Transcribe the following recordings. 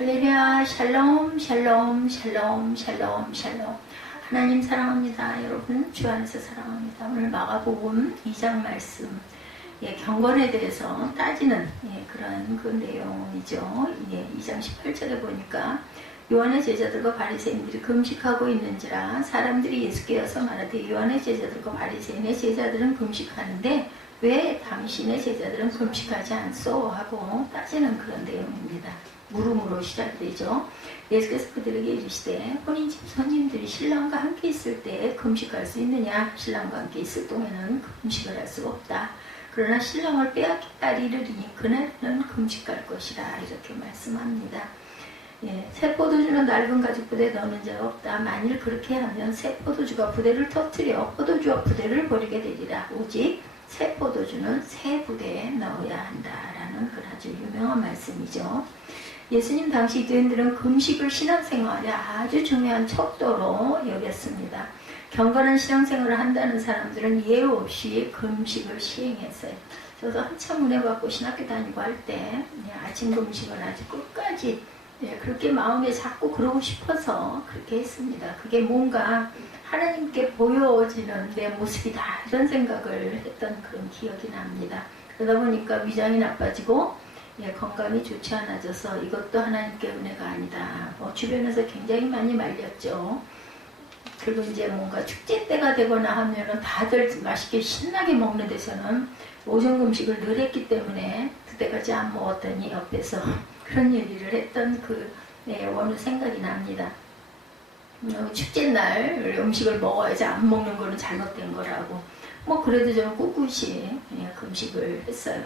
할렐루야. 샬롬 샬롬 샬롬 샬롬 샬롬. 하나님 사랑합니다. 여러분 주 안에서 사랑합니다. 오늘 마가복음 2장 말씀, 경건에 대해서 따지는 그런 그 내용이죠. 2장 18절에 보니까 요한의 제자들과 바리새인들이 금식하고 있는지라 사람들이 예수께 와서 말하되 요한의 제자들과 바리새인의 제자들은 금식하는데 왜 당신의 제자들은 금식하지 않소? 하고 따지는 그런 내용입니다. 물음으로 시작되죠. 예수께서 그들에게 이르시되 혼인집 손님들이 신랑과 함께 있을 때 금식할 수 있느냐? 신랑과 함께 있을 동안은 금식을 할 수가 없다. 그러나 신랑을 빼앗긴 날이 이르리니 그날은 금식할 것이라. 이렇게 말씀합니다. 새 포도주는 낡은 가죽 부대에 넣는 자가 없다. 만일 그렇게 하면 새 포도주가 부대를 터뜨려 포도주와 부대를 버리게 되리라. 오직 새 포도주는 새 부대에 넣어야 한다라는 그 아주 유명한 말씀이죠. 예수님 당시 유대인들은 금식을 신앙생활에 아주 중요한 척도로 여겼습니다. 경건한 신앙생활을 한다는 사람들은 예우 없이 금식을 시행했어요. 저도 한참 은혜 받고 신학교 다니고 할 때 아침 금식을 아주 끝까지 그렇게 마음에 자꾸 그러고 싶어서 그렇게 했습니다. 그게 뭔가 하나님께 보여지는 내 모습이다 이런 생각을 했던 그런 기억이 납니다. 그러다 보니까 위장이 나빠지고 건강이 좋지 않아져서 이것도 하나님께 은혜가 아니다. 주변에서 굉장히 많이 말렸죠. 그리고 이제 뭔가 축제 때가 되거나 하면은 다들 맛있게 신나게 먹는 데서는 오전 금식을 늘 했기 때문에 그때까지 안 먹었더니 옆에서 그런 얘기를 했던 그 어느 생각이 납니다. 축제날 음식을 먹어야지 안 먹는 거는 잘못된 거라고. 그래도 저는 꿋꿋이 금식을 했어요.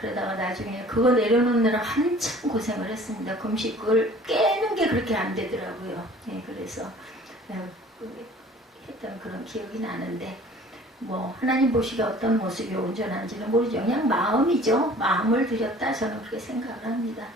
그러다가 나중에 그거 내려놓느라 한참 고생을 했습니다. 금식을 깨는 게 그렇게 안 되더라고요. 그래서 했던 그런 기억이 나는데 하나님 보시기에 어떤 모습이 온전한지는 모르죠. 그냥 마음이죠. 마음을 드렸다 저는 그렇게 생각을 합니다.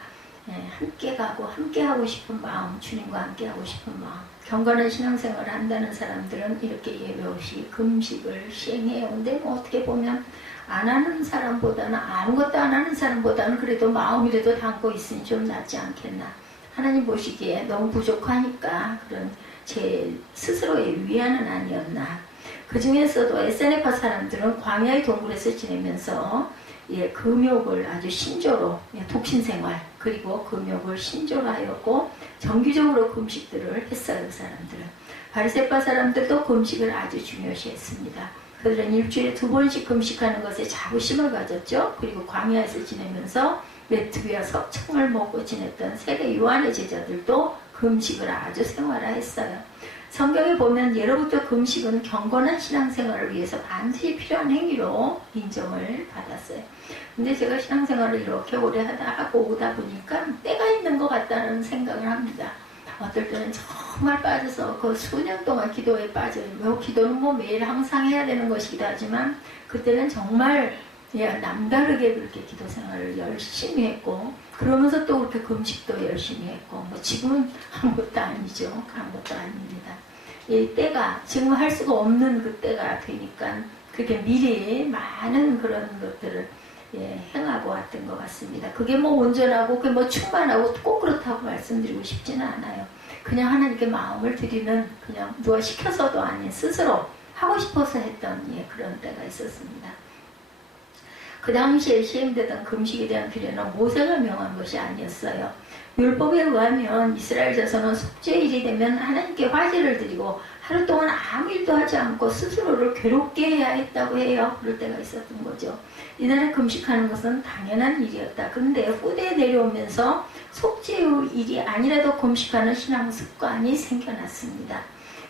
함께 가고 함께 하고 싶은 마음, 주님과 함께 하고 싶은 마음. 경건한 신앙생활을 한다는 사람들은 이렇게 예외 없이 금식을 시행해요. 근데 어떻게 보면 안 하는 사람보다는 아무것도 안 하는 사람보다는 그래도 마음이라도 담고 있으니 좀 낫지 않겠나. 하나님 보시기에 너무 부족하니까 그런 제 스스로의 위안은 아니었나. 그 중에서도 에세네파 사람들은 광야의 동굴에서 지내면서 금욕을 아주 신조로 독신생활 그리고 금욕을 신조로 하였고 정기적으로 금식들을 했어요. 그 사람들은. 바리새파 사람들도 금식을 아주 중요시했습니다. 그들은 일주일에 2번씩 금식하는 것에 자부심을 가졌죠. 그리고 광야에서 지내면서 메뚜기와 석청을 먹고 지냈던 세례 요한의 제자들도 금식을 아주 생활화했어요. 성경에 보면 예로부터 금식은 경건한 신앙생활을 위해서 반드시 필요한 행위로 인정을 받았어요. 근데 제가 신앙생활을 이렇게 오래 하고 오다 보니까 때가 있는 것 같다는 생각을 합니다. 어떨 때는 정말 빠져서 그 수년 동안 기도에 빠져요. 기도는 매일 항상 해야 되는 것이기도 하지만 그때는 정말 남다르게 그렇게 기도 생활을 열심히 했고 그러면서 또 그렇게 금식도 열심히 했고 지금은 아무것도 아니죠. 아무것도 아닙니다. 이 때가 지금 할 수가 없는 그 때가 되니까 그렇게 미리 많은 그런 것들을 행하고 왔던 것 같습니다. 그게 온전하고 그게 충만하고 꼭 그렇다고 말씀드리고 싶지는 않아요. 그냥 하나님께 마음을 드리는 그냥 누가 시켜서도 아닌 스스로 하고 싶어서 했던 그런 때가 있었습니다. 그 당시에 시행되던 금식에 대한 규례는 모세가 명한 것이 아니었어요. 율법에 의하면 이스라엘 자손은 속죄일이 되면 하나님께 화제를 드리고 하루 동안 아무 일도 하지 않고 스스로를 괴롭게 해야 했다고 해요. 그럴 때가 있었던 거죠. 이날에 금식하는 것은 당연한 일이었다. 근데 후대에 내려오면서 속죄일이 아니라도 금식하는 신앙 습관이 생겨났습니다.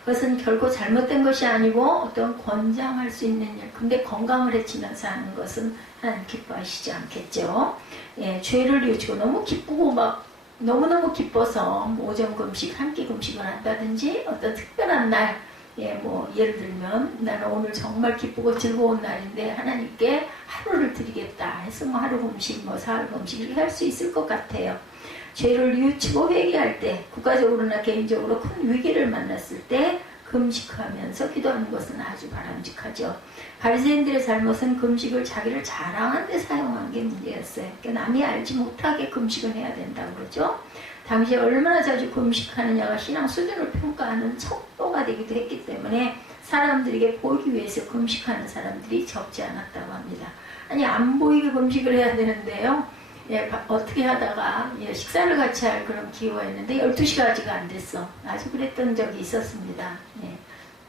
그것은 결코 잘못된 것이 아니고 어떤 권장할 수 있는 일. 근데 건강을 해치면서 하는 것은 하나님 기뻐하시지 않겠죠. 죄를 뉘우치고 너무 기쁘고 너무너무 기뻐서 오전 금식, 한 끼 금식을 한다든지 어떤 특별한 날, 예를 들면 나는 오늘 정말 기쁘고 즐거운 날인데 하나님께 하루를 드리겠다 해서 하루 금식, 사흘 금식 이렇게 할 수 있을 것 같아요. 죄를 뉘우치고 회개할 때, 국가적으로나 개인적으로 큰 위기를 만났을 때 금식하면서 기도하는 것은 아주 바람직하죠. 바리새인들의 잘못은 금식을 자기를 자랑하는 데 사용한 게 문제였어요. 그러니까 남이 알지 못하게 금식을 해야 된다고 그러죠. 당시에 얼마나 자주 금식하느냐가 신앙 수준을 평가하는 척도가 되기도 했기 때문에 사람들에게 보이기 위해서 금식하는 사람들이 적지 않았다고 합니다. 아니 안 보이게 금식을 해야 되는데요. 어떻게 하다가 식사를 같이 할 그런 기회가 있는데 12시까지가 안 됐어. 아주 그랬던 적이 있었습니다.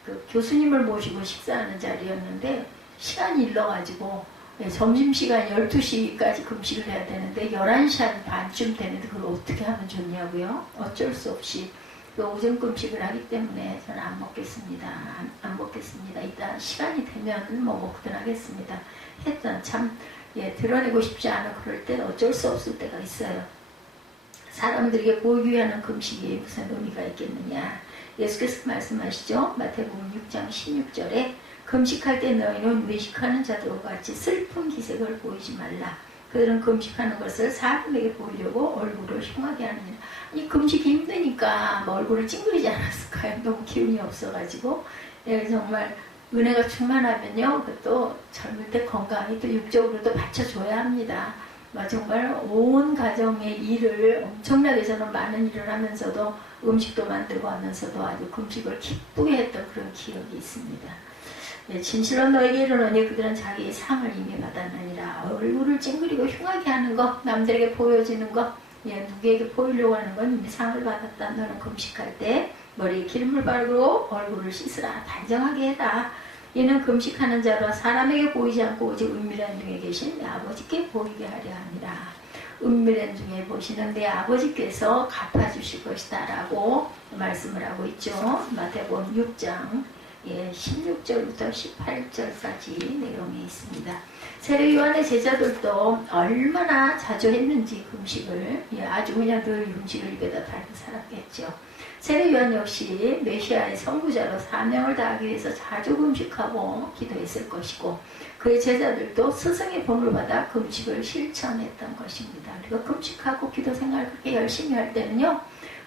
그 교수님을 모시고 식사하는 자리였는데 시간이 일러가지고 점심시간 12시까지 금식을 해야 되는데 11시 한 반쯤 되는데 그걸 어떻게 하면 좋냐고요. 어쩔 수 없이 그 오전 금식을 하기 때문에 저는 안 먹겠습니다. 안 먹겠습니다. 이따 시간이 되면 뭐 먹든 하겠습니다. 했던 참 드러내고 싶지 않아 그럴 때 어쩔 수 없을 때가 있어요. 사람들에게 보이기 위한 금식이 무슨 의미가 있겠느냐. 예수께서 말씀하시죠. 마태복음 6장 16절에 금식할 때 너희는 외식하는 자들과 같이 슬픈 기색을 보이지 말라. 그들은 금식하는 것을 사람에게 보이려고 얼굴을 흉하게 하느니라. 아니 금식이 힘드니까 뭐 얼굴을 찡그리지 않았을까요? 너무 기운이 없어가지고. 정말 은혜가 충만하면요, 그것도 젊을 때 건강히 또 육적으로도 받쳐줘야 합니다. 정말 온 가정의 일을 엄청나게 저는 많은 일을 하면서도 음식도 만들고 하면서도 아주 금식을 기쁘게 했던 그런 기억이 있습니다. 진실로 너에게 이르노니 그들은 자기의 상을 이미 받았느니라. 얼굴을 찡그리고 흉하게 하는 것, 남들에게 보여지는 것, 누구에게 보이려고 하는 건 이미 상을 받았다. 너는 금식할 때 머리에 기름을 바르고 얼굴을 씻으라. 단정하게 해라. 이는 금식하는 자로 사람에게 보이지 않고 오직 은밀한 중에 계신 내 아버지께 보이게 하려 함이라. 은밀한 중에 보시는 내 아버지께서 갚아주실 것이다 라고 말씀을 하고 있죠. 마태복음 6장 16절부터 18절까지 내용이 있습니다. 세례 요한의 제자들도 얼마나 자주 했는지 금식을 아주 그냥 늘 음식을 입에다 달고 살았겠죠. 세례 요한 역시 메시아의 선구자로 사명을 다하기 위해서 자주 금식하고 기도했을 것이고 그의 제자들도 스승의 본을 받아 금식을 실천했던 것입니다. 우리가 금식하고 기도 생활을 그렇게 열심히 할 때는요,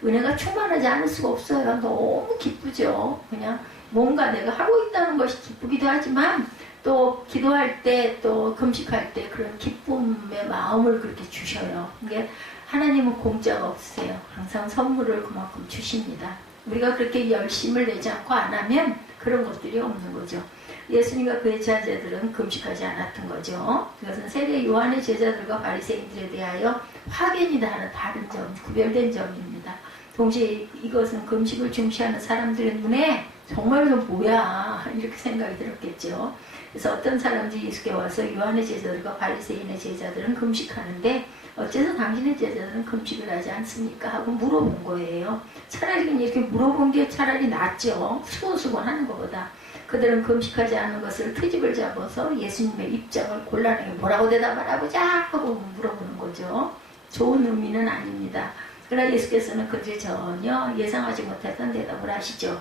은혜가 충만하지 않을 수가 없어요. 너무 기쁘죠. 그냥 뭔가 내가 하고 있다는 것이 기쁘기도 하지만 또 기도할 때 또 금식할 때 그런 기쁨의 마음을 그렇게 주셔요. 이게 하나님은 공짜가 없으세요. 항상 선물을 그만큼 주십니다. 우리가 그렇게 열심을 내지 않고 안 하면 그런 것들이 없는 거죠. 예수님과 그의 제자들은 금식하지 않았던 거죠. 이것은 세례 요한의 제자들과 바리새인들에 대하여 확연히 다른 점, 구별된 점입니다. 동시에 이것은 금식을 중시하는 사람들의 눈에 정말 좀 뭐야 이렇게 생각이 들었겠죠. 그래서 어떤 사람들이 예수께 와서 요한의 제자들과 바리새인의 제자들은 금식하는데 어째서 당신의 제자들은 금식을 하지 않습니까? 하고 물어본 거예요. 차라리 그냥 이렇게 물어본 게 차라리 낫죠. 수고수고 하는 것보다. 그들은 금식하지 않는 것을 트집을 잡아서 예수님의 입장을 곤란하게 뭐라고 대답을 하고자 하고 물어보는 거죠. 좋은 의미는 아닙니다. 그러나 예수께서는 그들이 전혀 예상하지 못했던 대답을 하시죠.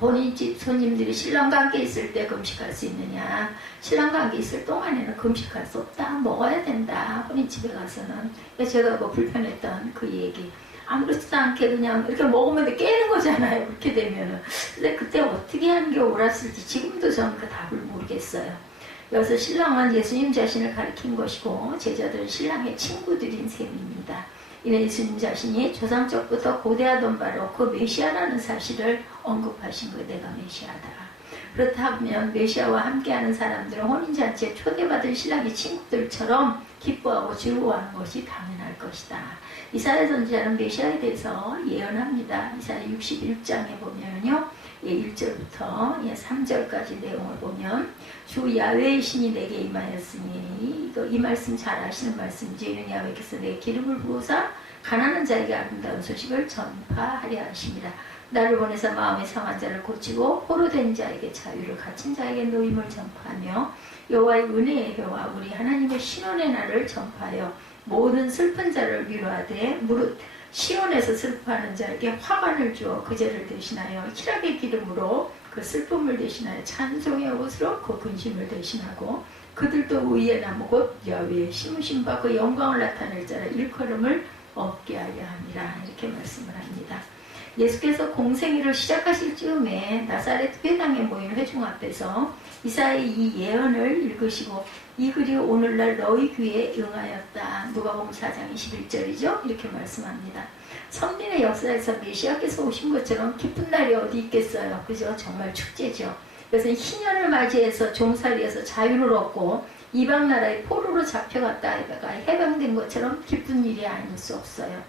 본인 집 손님들이 신랑과 함께 있을 때 금식할 수 있느냐. 신랑과 함께 있을 동안에는 금식할 수 없다. 먹어야 된다. 본인 집에 가서는. 제가 불편했던 그 얘기. 아무렇지도 않게 그냥 이렇게 먹으면 깨는 거잖아요. 그렇게 되면은. 근데 그때 어떻게 하는 게 옳았을지 지금도 저는 그 답을 모르겠어요. 여기서 신랑은 예수님 자신을 가리킨 것이고 제자들은 신랑의 친구들인 셈입니다. 이는 예수님 자신이 조상적부터 고대하던 바로 그 메시아라는 사실을 언급하신 거예요. 내가 메시아다. 그렇다면 메시아와 함께하는 사람들은 혼인잔치에 초대받은 신랑의 친구들처럼 기뻐하고 즐거워하는 것이 당연할 것이다. 이사야 선지자는 메시아에 대해서 예언합니다. 이사야 61장에 보면요. 1절부터 3절까지 내용을 보면 주 야훼의 신이 내게 임하였으니 이 말씀 잘 아시는 말씀이지. 이는 야훼께서 내 기름을 부어사 가난한 자에게 아름다운 소식을 전파하려 하십니다. 나를 보내서 마음에 상한 자를 고치고 포로된 자에게 자유를 갇힌 자에게 노임을 전파하며 여호와의 은혜의 해와 우리 하나님의 신원의 날을 전파하여 모든 슬픈 자를 위로하되 무릇 시온에서 슬퍼하는 자에게 화관을 주어 그 죄를 대신하여 희락의 기름으로 그 슬픔을 대신하여 찬송의 옷으로 그 근심을 대신하고 그들도 의의 나무 곧 야훼의 심으신 바 그 영광을 나타낼 자라 일컬음을 얻게 하려 함이라. 이렇게 말씀을 합니다. 예수께서 공생애를 시작하실 즈음에 나사렛 회당에 모인 회중 앞에서 이사야의 이 예언을 읽으시고 이 글이 오늘날 너희 귀에 응하였다. 누가복음 4장 21절이죠. 이렇게 말씀합니다. 선민의 역사에서 메시아께서 오신 것처럼 기쁜 날이 어디 있겠어요. 그죠? 정말 축제죠. 그래서 희년을 맞이해서 종살이에서 자유를 얻고 이방 나라의 포로로 잡혀갔다 하다가 해방된 것처럼 기쁜 일이 아닐 수 없어요.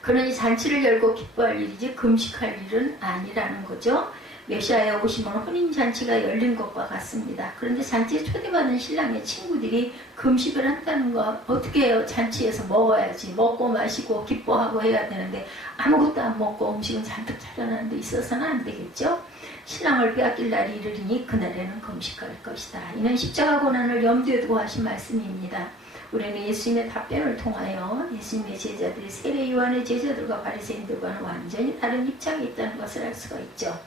그러니 잔치를 열고 기뻐할 일이지 금식할 일은 아니라는 거죠. 메시아에 오시면 혼인잔치가 열린 것과 같습니다. 그런데 잔치에 초대받은 신랑의 친구들이 금식을 한다는 거 어떻게 해요? 잔치에서 먹어야지. 먹고 마시고 기뻐하고 해야 되는데 아무것도 안 먹고 음식은 잔뜩 차려놨는데 있어서는 안 되겠죠? 신랑을 빼앗길 날이 이르리니 그날에는 금식할 것이다. 이는 십자가 고난을 염두에 두고 하신 말씀입니다. 우리는 예수님의 답변을 통하여 예수님의 제자들이 세례 요한의 제자들과 바리새인들과는 완전히 다른 입장에 있다는 것을 알 수가 있죠.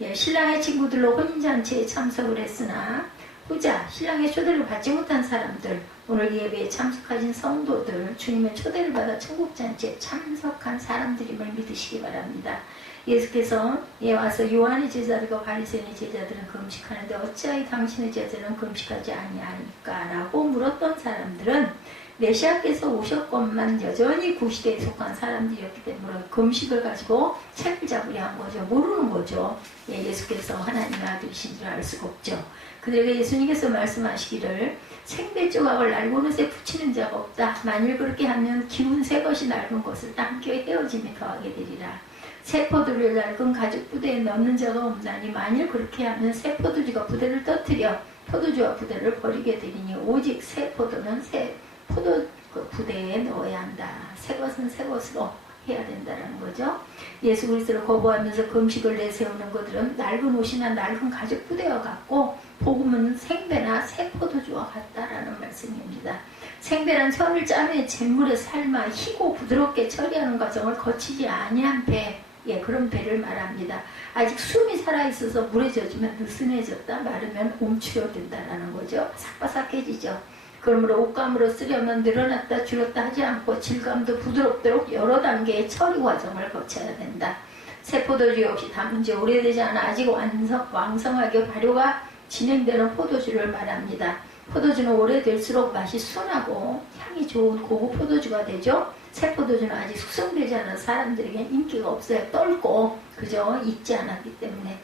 예, 신랑의 친구들로 혼인잔치에 참석을 했으나 후자 신랑의 초대를 받지 못한 사람들, 오늘 예배에 참석하신 성도들, 주님의 초대를 받아 천국잔치에 참석한 사람들임을 믿으시기 바랍니다. 예수께서 와서 요한의 제자들과 바리새인의 제자들은 금식하는데 어찌하여 당신의 제자들은 금식하지 아니하니까? 라고 물었던 사람들은 메시아께서 오셨건만 여전히 구시대에 속한 사람들이었기 때문에 금식을 가지고 책을 잡으려 한 거죠. 모르는 거죠. 예수께서 하나님의 아들이신 줄 알 수가 없죠. 그들에게 예수님께서 말씀하시기를 생배 조각을 낡은 옷에 붙이는 자가 없다. 만일 그렇게 하면 기운 새 것이 낡은 것을 함께 헤어짐에 더하게 되리라. 새 포도를 낡은 가죽 부대에 넣는 자가 없나니 만일 그렇게 하면 새 포도주가 부대를 떠뜨려 포도주와 부대를 버리게 되리니 오직 새 포도는 새 포도 부대에 넣어야 한다. 새 것은 새 것으로 해야 된다는 거죠. 예수 그리스도를 거부하면서 금식을 내세우는 것들은 낡은 옷이나 낡은 가죽 부대와 같고 복음은 생배나 새 포도주와 같다라는 말씀입니다. 생배란 선을 짜매 잿물에 삶아 희고 부드럽게 처리하는 과정을 거치지 아니한 배, 그런 배를 말합니다. 아직 숨이 살아있어서 물에 젖으면 느슨해졌다, 마르면 움츠려든다라는 거죠. 바삭바삭해지죠. 그러므로 옷감으로 쓰려면 늘어났다 줄였다 하지 않고 질감도 부드럽도록 여러 단계의 처리 과정을 거쳐야 된다. 새 포도주 역시 담은 지 오래되지 않아 아직 왕성하게 발효가 진행되는 포도주를 말합니다. 포도주는 오래될수록 맛이 순하고 향이 좋은 고급 포도주가 되죠. 새 포도주는 아직 숙성되지 않은 사람들에게 인기가 없어요. 떫고 그죠? 익지 않았기 때문에.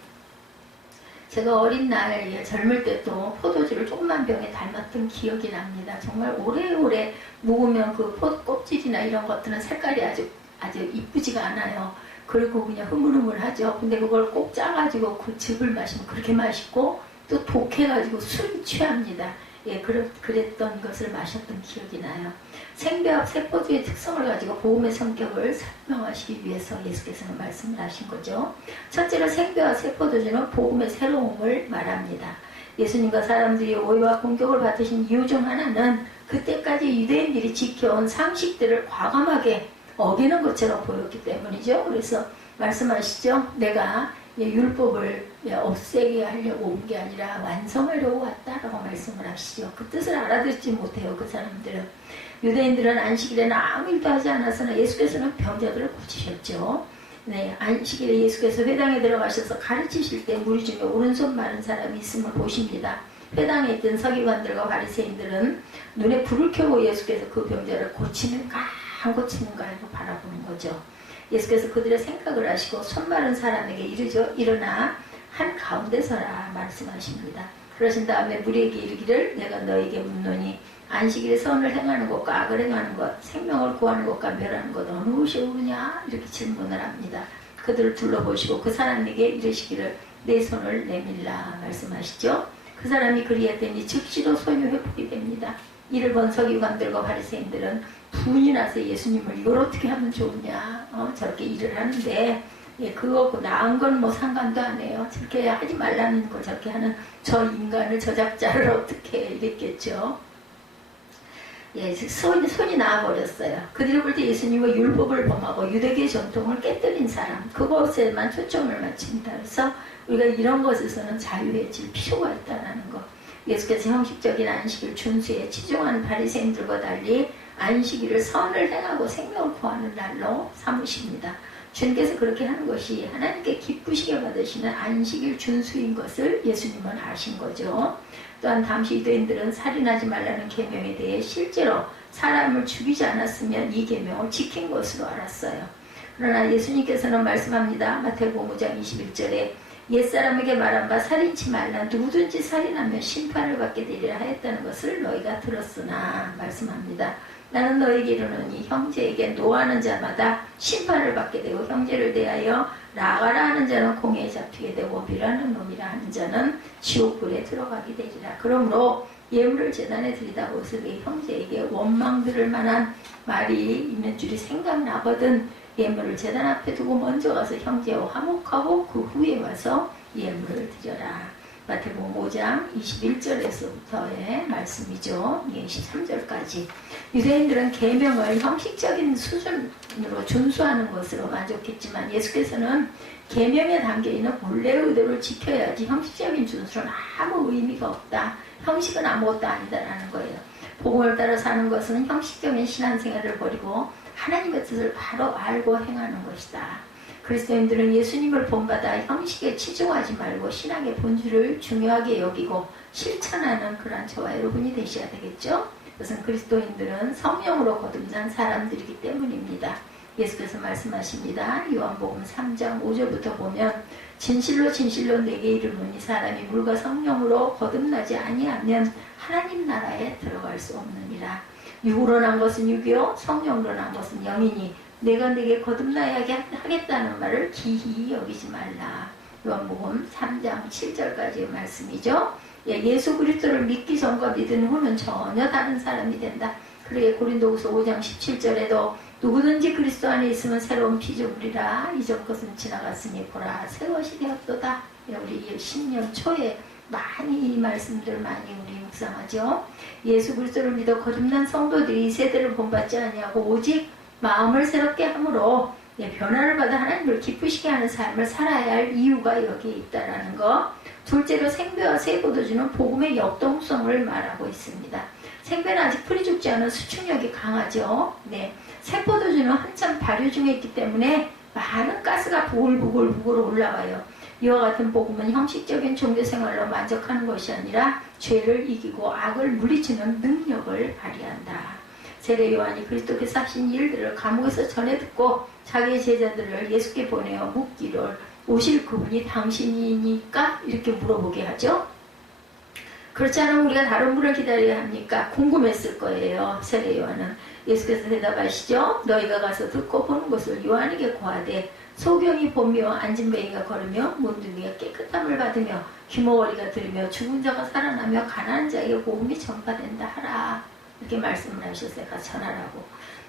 제가 어린 날 젊을 때도 포도주를 조그만 병에 담았던 기억이 납니다. 정말 오래오래 묵으면 그 껍질이나 이런 것들은 색깔이 아주 이쁘지가 않아요. 그리고 그냥 흐물흐물하죠. 근데 그걸 꼭 짜가지고 그 즙을 마시면 그렇게 맛있고 또 독해가지고 술이 취합니다. 그랬던 것을 마셨던 기억이 나요. 생배와 새포도의 특성을 가지고 복음의 성격을 설명하시기 위해서 예수께서는 말씀을 하신 거죠. 첫째로 생배와 새포도주는 복음의 새로움을 말합니다. 예수님과 사람들이 오해와 공격을 받으신 이유 중 하나는 그때까지 유대인들이 지켜온 상식들을 과감하게 어기는 것처럼 보였기 때문이죠. 그래서 말씀하시죠. 내가 율법을 없애게 하려고 온 게 아니라 완성하려고 왔다라고 말씀을 하시죠. 그 뜻을 알아듣지 못해요. 그 사람들은. 유대인들은 안식일에는 아무 일도 하지 않았으나 예수께서는 병자들을 고치셨죠. 안식일에 예수께서 회당에 들어가셔서 가르치실 때 무리 중에 오른손 마른 사람이 있음을 보십니다. 회당에 있던 서기관들과 바리새인들은 눈에 불을 켜고 예수께서 그 병자를 고치는가 안 고치는가 하고 바라보는 거죠. 예수께서 그들의 생각을 하시고 손 마른 사람에게 이르죠. 일어나 한 가운데 서라 말씀하십니다. 그러신 다음에 무리에게 이르기를 내가 너에게 묻노니 안식일에 선을 행하는 것과 악을 행하는 것, 생명을 구하는 것과 멸하는 것 어느 것이 옳으냐 이렇게 질문을 합니다. 그들을 둘러보시고 그 사람에게 이르시기를 내 손을 내밀라 말씀하시죠. 그 사람이 그리했더니 즉시로 손이 회복이 됩니다. 이를 본 서기관들과 바리새인들은 분이 나서 예수님을 이걸 어떻게 하면 좋으냐, 저렇게 일을 하는데 그거 나은 건 뭐 상관도 안 해요. 저렇게 하지 말라는 거 저렇게 하는 저 인간을 저작자를 어떻게 이랬겠죠. 손이 나와버렸어요. 그들이 볼 때 예수님과 율법을 범하고 유대계 전통을 깨뜨린 사람, 그것에만 초점을 맞춥니다. 그래서 우리가 이런 것에서는 자유해질 필요가 있다는 것. 예수께서 형식적인 안식일 준수에 치중한 바리새인들과 달리 안식일을 선을 행하고 생명을 구하는 날로 삼으십니다. 주님께서 그렇게 하는 것이 하나님께 기쁘시게 받으시는 안식일 준수인 것을 예수님은 아신 거죠. 또한 당시 유대인들은 살인하지 말라는 계명에 대해 실제로 사람을 죽이지 않았으면 이 계명을 지킨 것으로 알았어요. 그러나 예수님께서는 말씀합니다. 마태복음 5장 21절에 옛사람에게 말한 바 살인치 말라 누구든지 살인하면 심판을 받게 되리라 하였다는 것을 너희가 들었으나 말씀합니다. 나는 너에게 이르노니 형제에게 노하는 자마다 심판을 받게 되고 형제를 대하여 나가라 하는 자는 공회에 잡히게 되고 비라는 놈이라 하는 자는 지옥불에 들어가게 되리라. 그러므로 예물을 제단에 드리다 보서 내 형제에게 원망 들을 만한 말이 있는 줄이 생각나거든 예물을 제단 앞에 두고 먼저 가서 형제와 화목하고 그 후에 와서 예물을 드려라. 마태복음 5장 21절에서부터의 말씀이죠. 23절까지. 유대인들은 계명을 형식적인 수준으로 준수하는 것으로 만족했지만 예수께서는 계명에 담겨있는 본래의 의도를 지켜야지 형식적인 준수는 아무 의미가 없다. 형식은 아무것도 아니다라는 거예요. 복음을 따라 사는 것은 형식적인 신앙생활을 버리고 하나님의 뜻을 바로 알고 행하는 것이다. 그리스도인들은 예수님을 본받아 형식에 치중하지 말고 신앙의 본질을 중요하게 여기고 실천하는 그런 저와 여러분이 되셔야 되겠죠. 그것은 그리스도인들은 성령으로 거듭난 사람들이기 때문입니다. 예수께서 말씀하십니다. 요한복음 3장 5절부터 보면 진실로 진실로 내게 이르노니 사람이 물과 성령으로 거듭나지 아니하면 하나님 나라에 들어갈 수 없느니라. 육으로 난 것은 육이요 성령으로 난 것은 영이니 내가 내게 거듭나야 하겠다는 말을 기히 여기지 말라. 요한복음 3장 7절까지의 말씀이죠. 예수 그리스도를 믿기 전과 믿은 후는 전혀 다른 사람이 된다. 그러게 고린도후서 5장 17절에도 누구든지 그리스도 안에 있으면 새로운 피조물이라 이전 것은 지나갔으니 보라 새 것이 되었도다. 우리 신년 초에 많이 이 말씀들 많이 우리 묵상하죠. 예수 그리스도를 믿어 거듭난 성도들이 이 세대를 본받지 아니하고 오직 마음을 새롭게 함으로 변화를 받아 하나님을 기쁘시게 하는 삶을 살아야 할 이유가 여기에 있다라는 것. 둘째로 생배와 새포도주는 복음의 역동성을 말하고 있습니다. 생배는 아직 풀이 죽지 않은 수축력이 강하죠. 새포도주는 한참 발효 중에 있기 때문에 많은 가스가 부글부글 올라와요. 이와 같은 복음은 형식적인 종교생활로 만족하는 것이 아니라 죄를 이기고 악을 물리치는 능력을 발휘한다. 세례 요한이 그리스도께서 하신 일들을 감옥에서 전해 듣고 자기의 제자들을 예수께 보내어 묻기를 오실 그분이 당신이니까 이렇게 물어보게 하죠. 그렇지 않으면 우리가 다른 분을 기다려야 합니까? 궁금했을 거예요. 세례 요한은. 예수께서 대답하시죠. 너희가 가서 듣고 보는 것을 요한에게 고하되 소경이 보며 안진뱅이가 걸으며 문둥이가 깨끗함을 받으며 귀머거리가 들으며 죽은 자가 살아나며 가난한 자에게 복음이 전파된다 하라. 이렇게 말씀을 하셨어요. 가서 전하라고.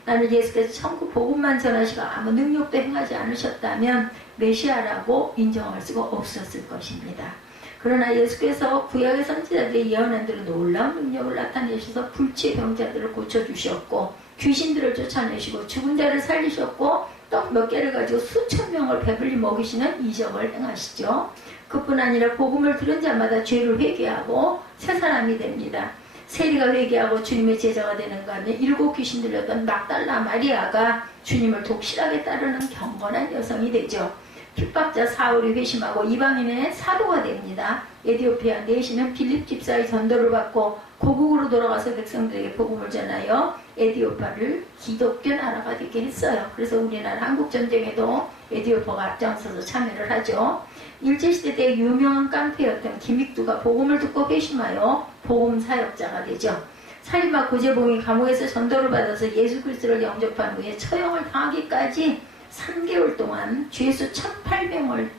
나는 예수께서 천국 복음만 전하시고 아무 능력도 행하지 않으셨다면 메시아라고 인정할 수가 없었을 것입니다. 그러나 예수께서 구약의 선지자들이 예언한 대로 놀라운 능력을 나타내셔서 불치의 병자들을 고쳐주셨고 귀신들을 쫓아내시고 죽은 자를 살리셨고 떡 몇 개를 가지고 수천 명을 배불리 먹이시는 이적을 행하시죠. 그뿐 아니라 복음을 들은 자마다 죄를 회개하고 새 사람이 됩니다. 세리가 회개하고 주님의 제자가 되는가 하면 7 귀신 들렸던 막달라 마리아가 주님을 독실하게 따르는 경건한 여성이 되죠. 핍박자 사울이 회심하고 이방인의 사도가 됩니다. 에디오피아 내시는 빌립 집사의 전도를 받고 고국으로 돌아가서 백성들에게 복음을 전하여 에디오파를 기독교 나라가 되게 했어요. 그래서 우리나라 한국전쟁에도 에디오파가 앞장서서 참여를 하죠. 일제시대 때 유명한 깡패였던 김익두가 복음을 듣고 회심하여 복음 사역자가 되죠. 살인마 고재봉이 감옥에서 전도를 받아서 예수 그리스도를 영접한 후에 처형을 당하기까지 3개월 동안 죄수 1800명을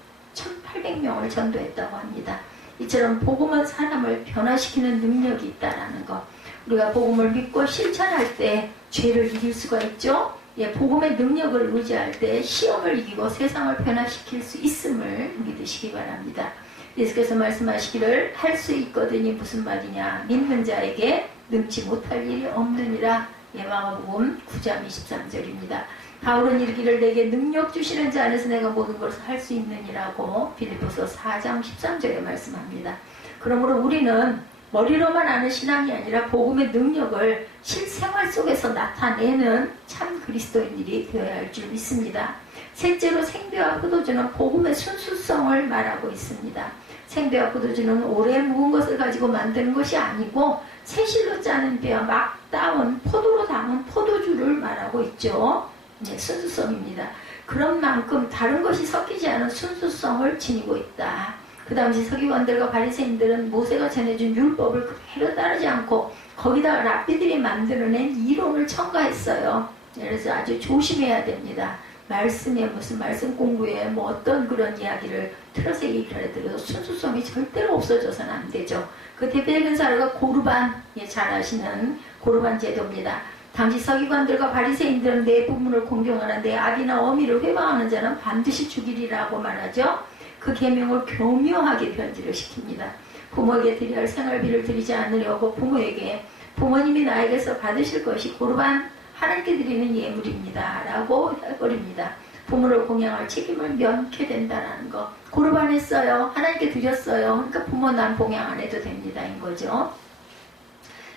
전도했다고 합니다. 이처럼 복음은 사람을 변화시키는 능력이 있다라는 것. 우리가 복음을 믿고 실천할 때 죄를 이길 수가 있죠. 복음의 능력을 의지할 때 시험을 이기고 세상을 변화시킬 수 있음을 믿으시기 바랍니다. 예수께서 말씀하시기를 할 수 있거든이 무슨 말이냐. 믿는 자에게 능치 못할 일이 없느니라. 마가복음 9장 23절입니다. 바울은 이르기를 내게 능력 주시는 자 안에서 내가 모든 것을 할 수 있느니라고 빌립보서 4장 13절에 말씀합니다. 그러므로 우리는 머리로만 아는 신앙이 아니라 복음의 능력을 실생활 속에서 나타내는 참 그리스도인들이 되어야 할 줄 믿습니다. 셋째로 생배와 포도주는 복음의 순수성을 말하고 있습니다. 생배와 포도주는 오래 묵은 것을 가지고 만드는 것이 아니고 새실로 짜는 배와 막 따온 포도로 담은 포도주를 말하고 있죠. 네, 순수성입니다. 그런 만큼 다른 것이 섞이지 않은 순수성을 지니고 있다. 그 당시 서기관들과 바리새인들은 모세가 전해준 율법을 그대로 따르지 않고 거기다가 랍비들이 만들어낸 이론을 첨가했어요. 그래서 아주 조심해야 됩니다. 말씀에 무슨 말씀 공부에 뭐 어떤 그런 이야기를 틀어서 얘기를 해드려도 순수성이 절대로 없어져서는 안 되죠. 그 대표적인 사례가 고르반, 잘 아시는 고르반 제도입니다. 당시 서기관들과 바리새인들은 내 부모를 공경하는 내 아비나 어미를 회방하는 자는 반드시 죽이리라고 말하죠. 그 계명을 교묘하게 변질을 시킵니다. 부모에게 드려야 할 생활비를 드리지 않으려고 부모에게 부모님이 나에게서 받으실 것이 고르반 하나님께 드리는 예물입니다 라고 해버립니다. 부모를 공양할 책임을 면케 된다는 거. 고르반 했어요. 하나님께 드렸어요. 그러니까 부모 난 공양 안 해도 됩니다. 인 거죠.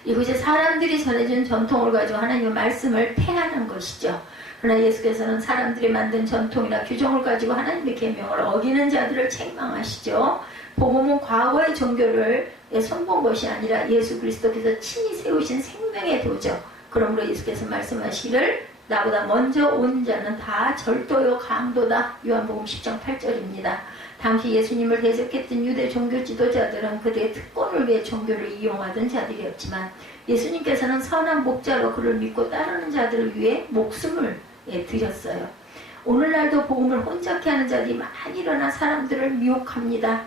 이것이 사람들이 전해준 전통을 가지고 하나님의 말씀을 폐하는 것이죠. 그러나 예수께서는 사람들이 만든 전통이나 규정을 가지고 하나님의 계명을 어기는 자들을 책망하시죠. 복음은 과거의 종교를 손본 것이 아니라 예수 그리스도께서 친히 세우신 생명의 도죠. 그러므로 예수께서 말씀하시기를 나보다 먼저 온 자는 다 절도요 강도다. 요한복음 10장 8절입니다. 당시 예수님을 대적했던 유대 종교 지도자들은 그들의 특권을 위해 종교를 이용하던 자들이었지만 예수님께서는 선한 목자로 그를 믿고 따르는 자들을 위해 목숨을 드렸어요. 오늘날도 복음을 혼잡케 하는 자들이 많이 일어나 사람들을 미혹합니다.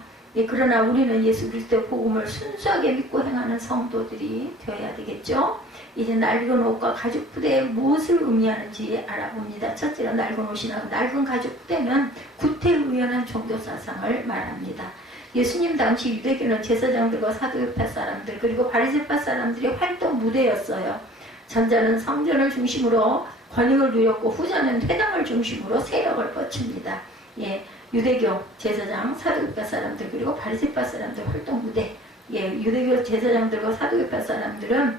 그러나 우리는 예수 그리스도의 복음을 순수하게 믿고 행하는 성도들이 되어야 되겠죠. 이제 낡은 옷과 가죽 부대에 무엇을 의미하는지 알아봅니다. 첫째로 낡은 옷이나 낡은 가죽 부대는 구태의연한 종교 사상을 말합니다. 예수님 당시 유대교는 제사장들과 사두개파 사람들 그리고 바리새파 사람들의 활동 무대였어요. 전자는 성전을 중심으로 권익을 누렸고 후자는 회당을 중심으로 세력을 뻗칩니다. 유대교 제사장, 사두개파 사람들 그리고 바리새파 사람들 활동 무대. 유대교 제사장들과 사두개파 사람들은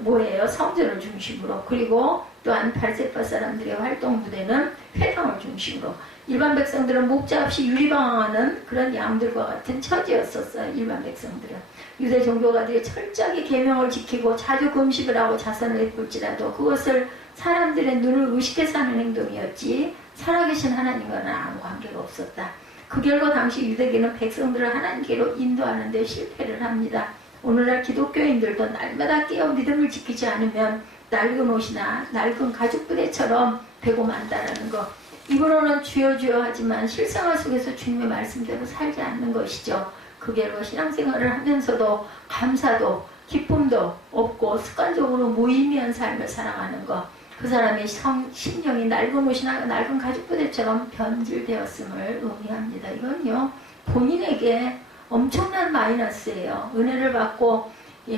뭐예요? 성전을 중심으로. 그리고 또한 바리새파 사람들의 활동 무대는 회당을 중심으로. 일반 백성들은 목자 없이 유리방황하는 그런 양들과 같은 처지였었어요. 일반 백성들은. 유대 종교가들이 철저하게 계명을 지키고 자주 금식을 하고 자선을 베풀지라도 그것을 사람들의 눈을 의식해서 하는 행동이었지 살아계신 하나님과는 아무 관계가 없었다. 그 결과 당시 유대교는 백성들을 하나님께로 인도하는 데 실패를 합니다. 오늘날 기독교인들도 날마다 깨어 믿음을 지키지 않으면 낡은 옷이나 낡은 가죽 부대처럼 되고 만다라는 것. 입으로는 주여 주여 하지만 실생활 속에서 주님의 말씀대로 살지 않는 것이죠. 그 결과 신앙생활을 하면서도 감사도 기쁨도 없고 습관적으로 무의미한 삶을 살아가는 것. 그 사람의 심령이 낡은 옷이나 낡은 가죽 부대처럼 변질되었음을 의미합니다. 이건요 본인에게 엄청난 마이너스예요. 은혜를 받고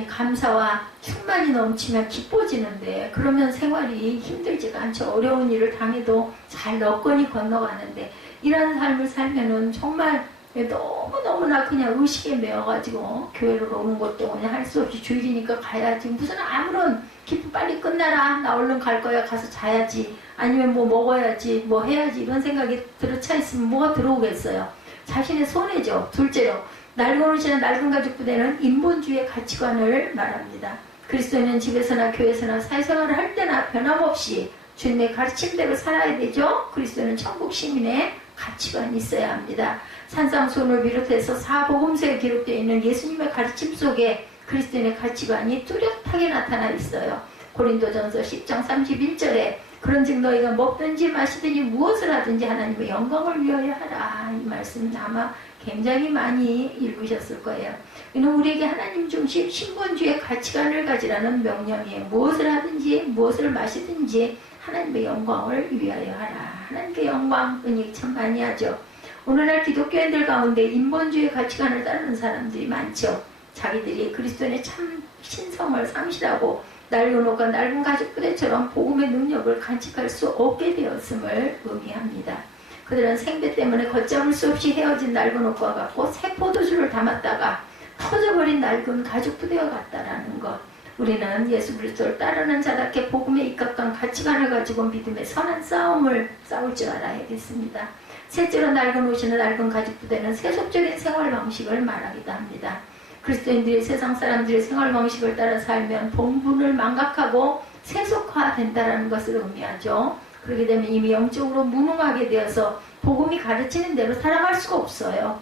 감사와 충만이 넘치면 기뻐지는데 그러면 생활이 힘들지가 않죠. 어려운 일을 당해도 잘 너건히 건너가는데 이런 삶을 살면은 정말 너무너무나 그냥 의식에 매여가지고 교회를 오는 것도 그냥 할 수 없이 주일이니까 가야지. 무슨 아무런 기쁨 빨리 끝나라. 나 얼른 갈 거야. 가서 자야지. 아니면 뭐 먹어야지. 뭐 해야지. 이런 생각이 들어차 있으면 뭐가 들어오겠어요. 자신의 손해죠. 둘째로 낡은 옷이나 낡은 가죽 부대는 인본주의의 가치관을 말합니다. 그리스도인은 집에서나 교회에서나 사회생활을 할 때나 변함없이 주님의 가르침대로 살아야 되죠. 그리스도는 천국 시민의 가치관이 있어야 합니다. 산상수훈을 비롯해서 사복음서에 기록되어 있는 예수님의 가르침 속에 그리스도인의 가치관이 뚜렷하게 나타나 있어요. 고린도전서 10장 31절에 그런즉 너희가 먹든지 마시든지 무엇을 하든지 하나님의 영광을 위하여 하라. 이 말씀 아마 굉장히 많이 읽으셨을 거예요. 이는 우리에게 하나님 중심 신본주의 가치관을 가지라는 명령이에요. 무엇을 하든지 무엇을 마시든지 하나님의 영광을 위하여 하라. 하나님의 영광 은혜 참 많이 하죠. 오늘날 기독교인들 가운데 인본주의 가치관을 따르는 사람들이 많죠. 자기들이 그리스도인의 참 신성을 상실하고 낡은 옷과 낡은 가죽 부대처럼 복음의 능력을 간직할 수 없게 되었음을 의미합니다. 그들은 생배 때문에 걷잡을 수 없이 헤어진 낡은 옷과 같고 새 포도주를 담았다가 터져버린 낡은 가죽 부대와 같다라는 것. 우리는 예수 그리스도를 따르는 자답게 복음에 입각한 가치관을 가지고 믿음의 선한 싸움을 싸울 줄 알아야겠습니다. 셋째로 낡은 옷이나 낡은 가죽 부대는 세속적인 생활 방식을 말하기도 합니다. 그리스도인들이 세상 사람들의 생활 방식을 따라 살면 본분을 망각하고 세속화된다는 것을 의미하죠. 그렇게 되면 이미 영적으로 무능하게 되어서 복음이 가르치는 대로 살아갈 수가 없어요.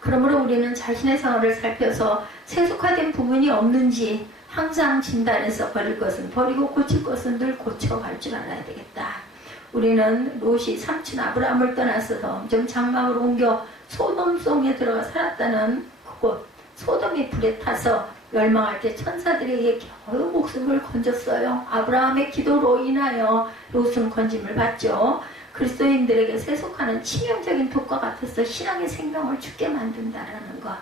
그러므로 우리는 자신의 생활을 살펴서 세속화된 부분이 없는지 항상 진단해서 버릴 것은 버리고 고칠 것은 늘 고쳐갈 줄 알아야 되겠다. 우리는 롯이 삼촌 아브라함을 떠나서 점점 장막으로 옮겨 소돔성에 들어가 살았다는 그곳 소돔이 불에 타서 멸망할 때 천사들에게 겨우 목숨을 건졌어요. 아브라함의 기도로 인하여 롯은 건짐을 받죠. 그리스도인들에게 세속화는 치명적인 독과 같아서 신앙의 생명을 죽게 만든다라는 것.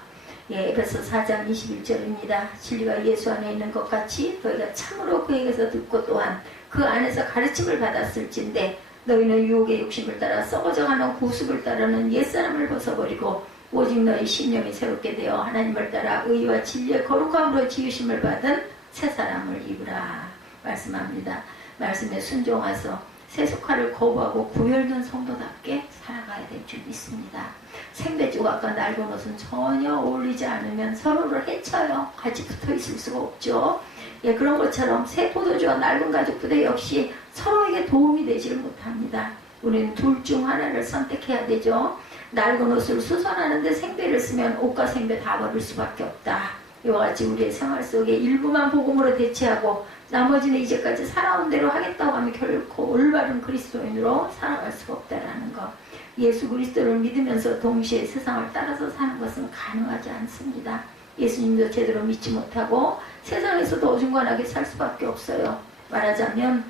예, 에베소 4장 21절입니다. 진리가 예수 안에 있는 것 같이 너희가 참으로 그에게서 듣고 또한 그 안에서 가르침을 받았을진데 너희는 유혹의 욕심을 따라 썩어져가는 구습을 따르는 옛사람을 벗어버리고 오직 너희 신념이 새롭게 되어 하나님을 따라 의와 진리의 거룩함으로 지으심을 받은 새 사람을 입으라 말씀합니다. 말씀에 순종하서 세속화를 거부하고 구별된 성도답게 살아가야 될 줄 믿습니다. 생배조각과 낡은 옷은 전혀 어울리지 않으면 서로를 해쳐요. 같이 붙어 있을 수가 없죠. 예, 그런 것처럼 새 포도주와 낡은 가죽 부대 역시 서로에게 도움이 되지를 못합니다. 우리는 둘 중 하나를 선택해야 되죠. 낡은 옷을 수선하는데 생배를 쓰면 옷과 생배 다 버릴 수밖에 없다. 이와 같이 우리의 생활 속에 일부만 복음으로 대체하고 나머지는 이제까지 살아온 대로 하겠다고 하면 결코 올바른 그리스도인으로 살아갈 수가 없다라는 것. 예수 그리스도를 믿으면서 동시에 세상을 따라서 사는 것은 가능하지 않습니다. 예수님도 제대로 믿지 못하고 세상에서도 어중간하게 살 수밖에 없어요. 말하자면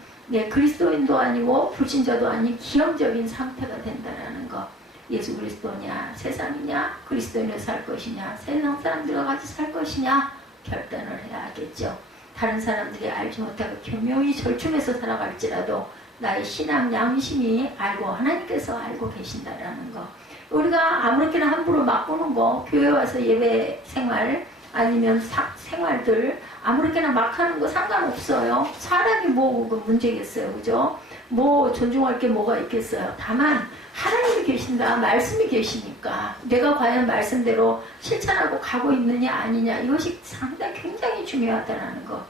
그리스도인도 아니고 불신자도 아닌 기형적인 상태가 된다라는 것. 예수 그리스도냐 세상이냐 그리스도인으로 살 것이냐 세상 사람들과 같이 살 것이냐 결단을 해야 하겠죠. 다른 사람들이 알지 못하고 교묘히 절충해서 살아갈지라도 나의 신앙 양심이 알고 하나님께서 알고 계신다라는 거. 우리가 아무렇게나 함부로 막 보는 거 교회 와서 예배 생활 아니면 생활들 아무렇게나 막 하는 거 상관없어요. 사람이 뭐 문제겠어요. 그죠? 뭐 존중할 게 뭐가 있겠어요. 다만 하나님이 계신다. 말씀이 계시니까 내가 과연 말씀대로 실천하고 가고 있느냐 아니냐 이것이 상당히 굉장히 중요하다는 것.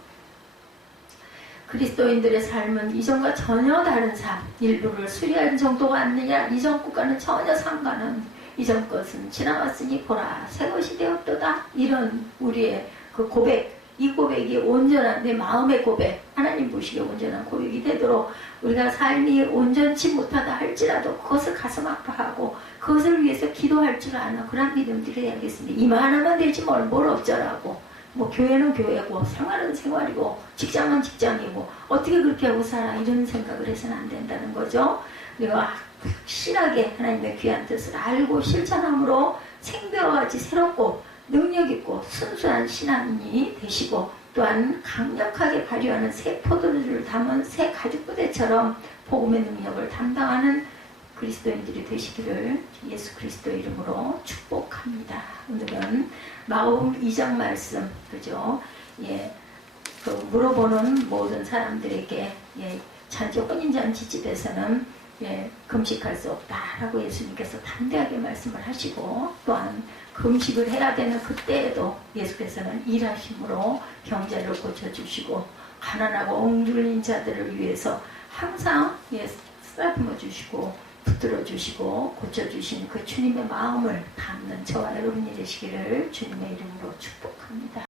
그리스도인들의 삶은 이전과 전혀 다른 삶, 일부를 수리한 정도가 아니냐 이전 것과는 전혀 상관은 이전 것은 지나갔으니 보라 새 것이 되었도다. 이런 우리의 그 고백, 이 고백이 온전한 내 마음의 고백, 하나님 보시기에 온전한 고백이 되도록 우리가 삶이 온전치 못하다 할지라도 그것을 가슴 아파하고 그것을 위해서 기도할 줄 아는 그런 믿음들이 되겠습니다. 이만하면 되지 뭘 어쩌라고. 뭐 교회는 교회고 생활은 생활이고 직장은 직장이고 어떻게 그렇게 하고 살아 이런 생각을 해서는 안 된다는 거죠. 우리가 확실하게 하나님의 귀한 뜻을 알고 실천함으로 생명과 같이 새롭고 능력있고 순수한 신앙인이 되시고 또한 강력하게 발휘하는 새 포도주를 담은 새 가죽부대처럼 복음의 능력을 담당하는 그리스도인들이 되시기를 예수 그리스도 이름으로 축복합니다. 오늘은 마가복음 2장 말씀, 그죠? 예, 그 물어보는 모든 사람들에게 잔치 혼인잔치 집에서는 금식할 수 없다라고 예수님께서 담대하게 말씀을 하시고 또한 금식을 해야 되는 그때에도 예수께서는 일하심으로 경제를 고쳐주시고 가난하고 엉눌린 자들을 위해서 항상 쓰다듬어 주시고 붙들어 주시고 고쳐주신 그 주님의 마음을 담는 저와 여러분이 되시기를 주님의 이름으로 축복합니다.